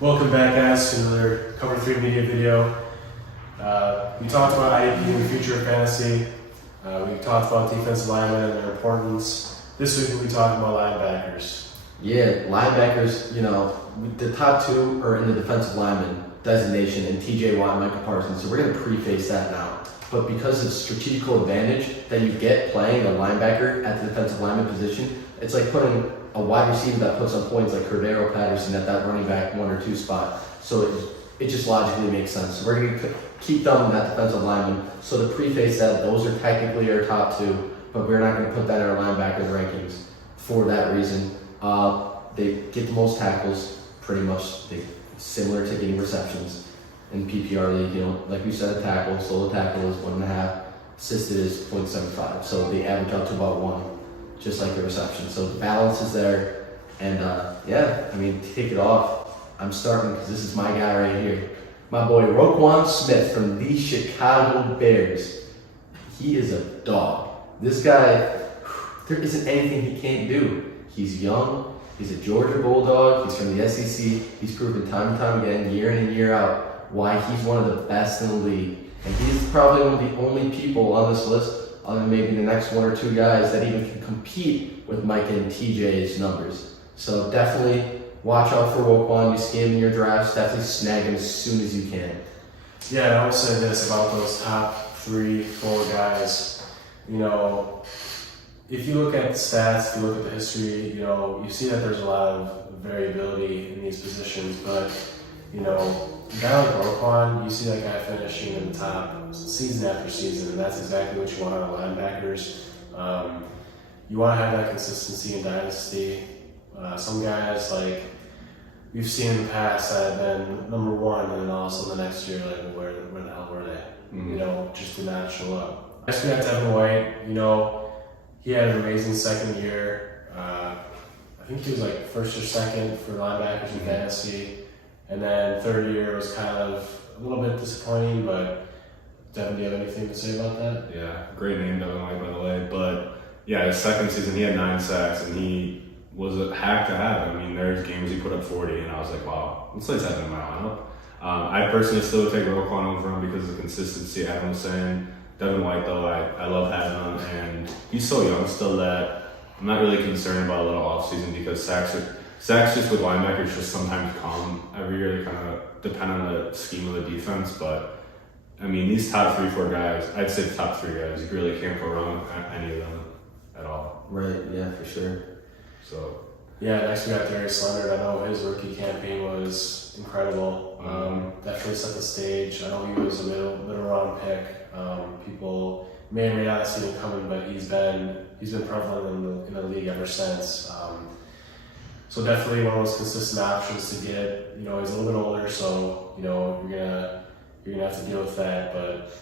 Welcome back, guys, to another Cover 3 Media video. We talked about IDP and the future of fantasy. We talked about defensive linemen and their importance. This week we'll be talking about linebackers. Yeah, linebackers, the top two are in the defensive lineman designation and TJ Watt and Michael Parsons, so we're going to preface that now. But because of the strategical advantage that you get playing a linebacker at the defensive lineman position, it's like putting a wide receiver that puts up points like Cordero Patterson at that running back 1 or 2 spot. So it just logically makes sense. So we're going to keep them at defensive lineman. So to preface that, those are technically our top two, but we're not going to put that in our linebacker rankings for that reason. They get the most tackles, pretty much similar to getting receptions in PPR league. Like we said, a tackle, solo tackle is 1.5, assisted is 0.75. So they average out to about 1. Just like the reception. So the balance is there. And to take it off, I'm starting because this is my guy right here. My boy Roquan Smith from the Chicago Bears. He is a dog. This guy, there isn't anything he can't do. He's young. He's a Georgia Bulldog. He's from the SEC. He's proven time and time again, year in and year out, why he's one of the best in the league. And he's probably one of the only people on this list, other than maybe the next 1 or 2 guys, that even can compete with Mike and TJ's numbers. So definitely watch out for Roquan. You see him in your drafts, definitely snag him as soon as you can. Yeah, and I will say this about those top 3, 4 guys. If you look at the stats, if you look at the history, you see that there's a lot of variability in these positions, but a guy like Roquan, you see that guy finishing in the top season after season, and that's exactly what you want out of linebackers. You want to have that consistency in Dynasty. Some guys, like we've seen in the past, that have been number 1, and then also the next year, like, where the hell were they? Mm-hmm. Just did not show up. Next, we got Devin Lloyd. He had an amazing second year. I think he was like first or second for linebackers in Dynasty. And then third year was kind of a little bit disappointing, but Devin, do you have anything to say about that? Yeah, great name, Devin Lloyd, by the way. But yeah, his second season, he had 9 sacks, and he was a hack to have. I mean, there's games he put up 40, and I was like, wow, let's have him in my lineup. I personally still take Roquan over him because of the consistency Adam was saying. Devin Lloyd, though, I love having him, and he's so young still that I'm not really concerned about a little offseason because sacks just with linebackers just sometimes come every year. They kind of depend on the scheme of the defense, but I mean, these top 3, 4 guys, I'd say the top 3 guys, you really can't go wrong with any of them at all. Right, yeah, for sure. So yeah, next we got Slender. I know his rookie campaign was incredible. Definitely set the stage. I know he was a middle round pick. People may or may not have seen him coming, but he's been prevalent in the league ever since. So definitely one of those consistent options to get. He's a little bit older, so you're gonna have to deal with that. But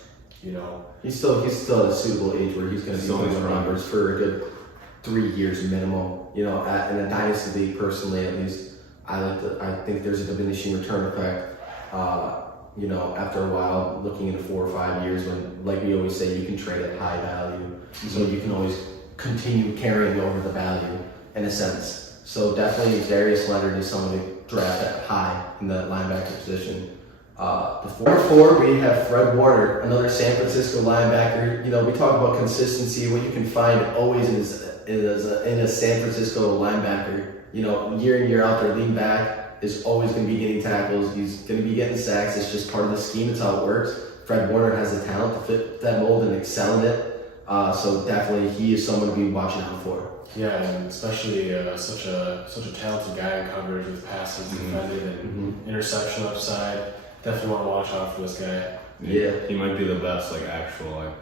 he's still at a suitable age where he's going to be doing the numbers for a good 3 years minimum. In a dynasty league, personally at least, I think there's a diminishing return effect. After a while, looking into 4 or 5 years, when, like we always say, you can trade at high value, so you can always continue carrying over the value in a sense. So definitely, Darius Leonard is someone to draft at high in the linebacker position. The 4-4, we have Fred Warner, another San Francisco linebacker. We talk about consistency. What you can find always in a San Francisco linebacker. Year in, year out, their lean back is always going to be getting tackles. He's going to be getting sacks. It's just part of the scheme. It's how it works. Fred Warner has the talent to fit that mold and excel in it. So definitely, he is someone to be watching out for. Yeah, and especially such a talented guy in coverage with passes defended and interception upside. Definitely want to watch out for this guy. Yeah, he might be the best actual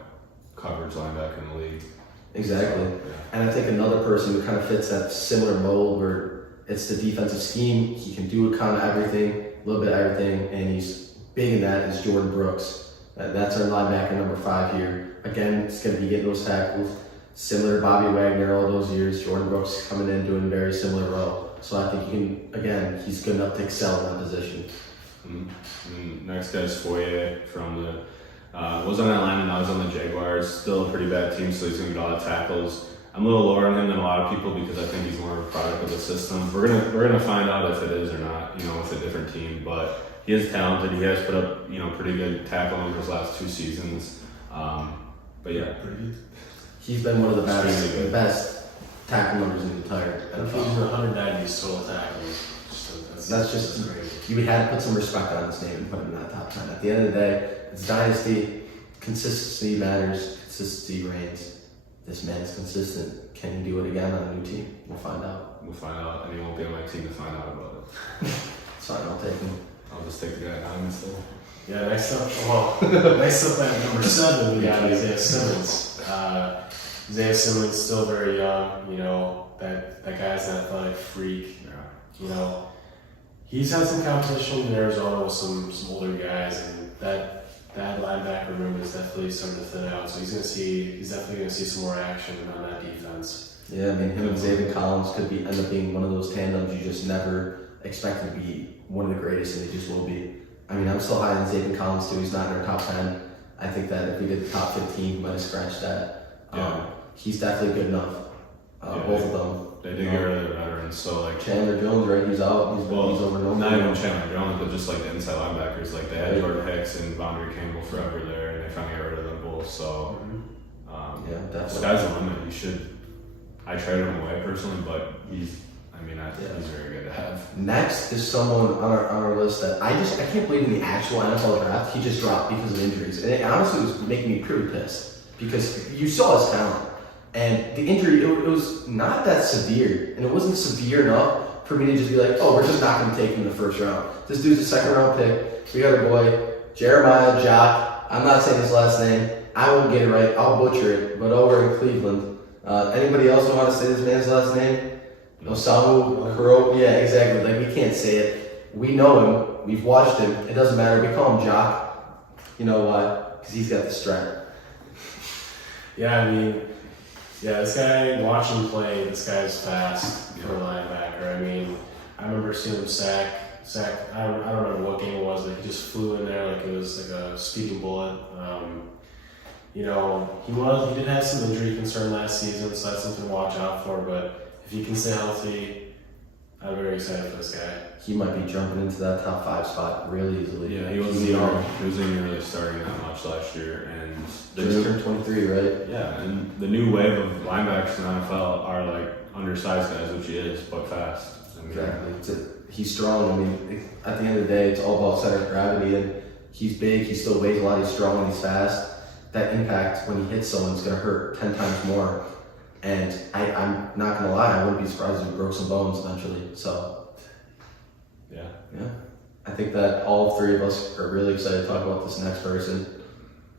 coverage linebacker in the league. Exactly. Yeah. And I think another person who kind of fits that similar mold where it's the defensive scheme. He can do kind of everything, a little bit of everything, and he's big in that is Jordan Brooks. That's our linebacker number 5 here. Again, he's going to be getting those tackles. Similar to Bobby Wagner all those years, Jordan Brooks coming in doing a very similar role. So I think he's good enough to excel in that position. Next guy's Foye from was on Atlanta, now he's on the Jaguars. Still a pretty bad team, so he's going to get a lot of tackles. I'm a little lower on him than a lot of people because I think he's more of a product of the system. We're gonna find out if it is or not, with a different team. But he is talented. He has put up, pretty good tackling his last 2 seasons. But yeah, Pretty good. He's been one of the Extremely good. best tackle numbers in the entire I think he's 190 total tackles. That's just great. You had to put some respect on his name and put him in that top 10. At the end of the day, it's Dynasty. Consistency matters. Consistency reigns. This man's consistent. Can he do it again on a new team? We'll find out. we'll find out, and he won't be on my team to find out about it. So I'll take him. I'll just take the guy behind still. Yeah, next up at number 7, we got Isaiah Simmons. Isaiah Simmons still very young. That guy's an athletic freak. Yeah. He's had some competition in Arizona with some older guys, and that linebacker room is definitely starting to thin out. So he's definitely gonna see some more action on that defense. Yeah, I mean, him and Zayvon Collins could end up being one of those tandems you just never expected to be one of the greatest, and they just will be. I mean, I'm still high on Zayvon Collins too. He's not in our top 10. I think that if we did top 15, we might have scratched that. Yeah. He's definitely good enough. Both of them. They did get rid of their veterans, so like Chandler Jones, right? He's out. He's over and over. not even Chandler Jones, but just like the inside linebackers. Like they had Jordan Hicks and Boundary Campbell forever there, and they finally got rid of them both. So Yeah, definitely. sky's the limit. You should. I traded him away personally, but he's very good to have. Next is someone on our list that I can't believe in the actual NFL draft he just dropped because of injuries, and it honestly was making me pretty pissed because you saw his talent. And the injury, it was not that severe, and it wasn't severe enough for me to just be like, oh, we're just not going to take him in the first round. This dude's a second-round pick. We got our boy, Jeremiah Jock. I'm not saying his last name. I won't get it right. I'll butcher it. But over in Cleveland. Anybody else want to say this man's last name? Osamu Kuro? Yeah, exactly. Like, we can't say it. We know him. We've watched him. It doesn't matter. We call him Jock. You know why? Because he's got the strength. Yeah, this guy, watching him play, this guy's fast for a linebacker. I remember seeing him sack. I don't remember what game it was, but he just flew in there like it was like a speeding bullet. He did have some injury concern last season, so that's something to watch out for. But if he can stay healthy, I'm very excited for this guy. He might be jumping into that top 5 spot really easily. Yeah, he wasn't even really starting that much last year, and Just turned 23, right? Yeah, and the new wave of linebackers in the NFL are like undersized guys, which he is, but fast. Exactly. He's strong. At the end of the day, it's all about center of gravity, and he's big. He still weighs a lot. He's strong and he's fast. That impact when he hits someone is going to hurt 10 times more. And I'm not going to lie, I wouldn't be surprised if he broke some bones eventually. So, yeah. I think that all 3 of us are really excited to talk about this next person.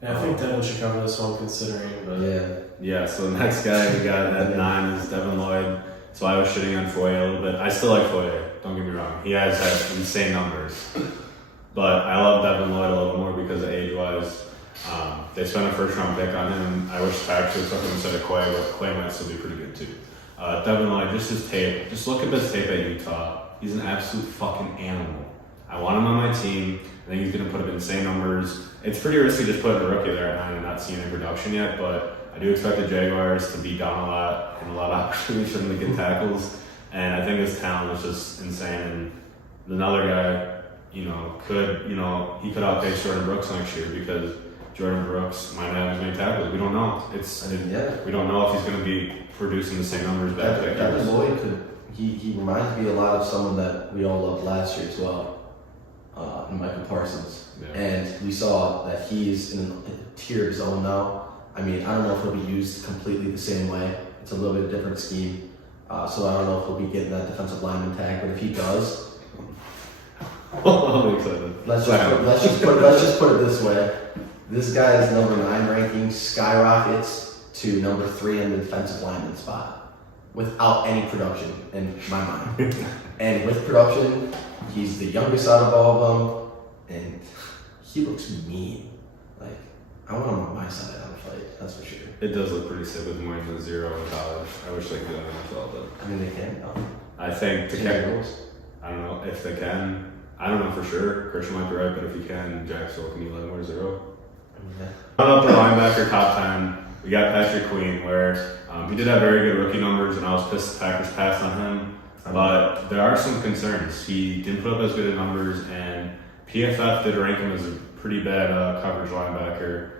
Yeah, I think Devin should cover this one considering, but Yeah, so the next guy we got at 9 is Devin Lloyd. So I was shitting on Foye a little bit. I still like Foye, don't get me wrong. He has had insane numbers. But I love Devin Lloyd a little more because of age-wise. They spent a first-round pick on him. I wish I actually took him instead of Quay, but Quay might still be pretty good too. Devin Lloyd, just his tape. Just look at his tape at Utah. He's an absolute fucking animal. I want him on my team. I think he's going to put up insane numbers. It's pretty risky just putting a rookie there at 9 and not seeing any production yet, but I do expect the Jaguars to be down a lot and a lot of opportunities for them to get tackles. And I think his talent is just insane. And another guy, he could outpace Jordan Brooks next year because Jordan Brooks might not have as many tackles. We don't know. We don't know if he's going to be producing the same numbers back there. Devin Lloyd he reminds me a lot of someone that we all loved last year as well. Michael Parsons. Yeah. And we saw that he's in a tier of his own now. I don't know if he'll be used completely the same way. It's a little bit different scheme. So I don't know if he'll be getting that defensive lineman tag, but if he does, I'm excited. let's just put it this way. This guy's number 9 ranking skyrockets to number 3 in the defensive lineman spot without any production in my mind. And with production, he's the youngest out of all of them, and he looks mean. Like, I want him on my side on the fight, that's for sure. It does look pretty sick with him winning the 0 in college. I wish they could have NFL, but They can. I think I don't know if they can. I don't know for sure. Christian might be right, but if he can, Jacksonville can you let him wear 0? Yeah. Coming up the linebacker top 10, we got Patrick Queen, where he did have very good rookie numbers, and I was pissed the Packers passed on him. But there are some concerns. He didn't put up as good of numbers, and PFF did rank him as a pretty bad coverage linebacker.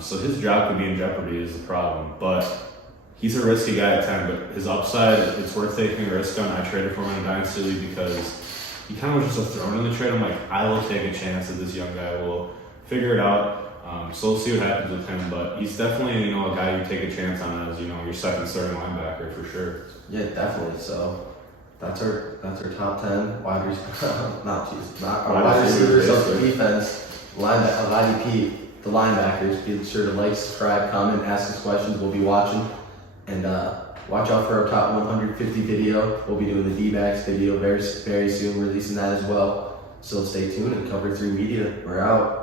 So his job could be in jeopardy is the problem. But he's a risky guy at 10, but his upside, it's worth taking a risk on. I traded for him in a Dynasty League because he kind of was just a thrown in the trade. I'm like, I will take a chance that this young guy will figure it out. So we'll see what happens with him, but he's definitely, a guy you take a chance on as, your second starting linebacker for sure. Yeah, definitely. So that's our top 10 wide receivers of the defense, of IDP, the linebackers. Be sure to like, subscribe, comment, ask us questions. We'll be watching. And watch out for our top 150 video. We'll be doing the D-backs video very, very soon, releasing that as well. So stay tuned and Cover 3 Media. We're out.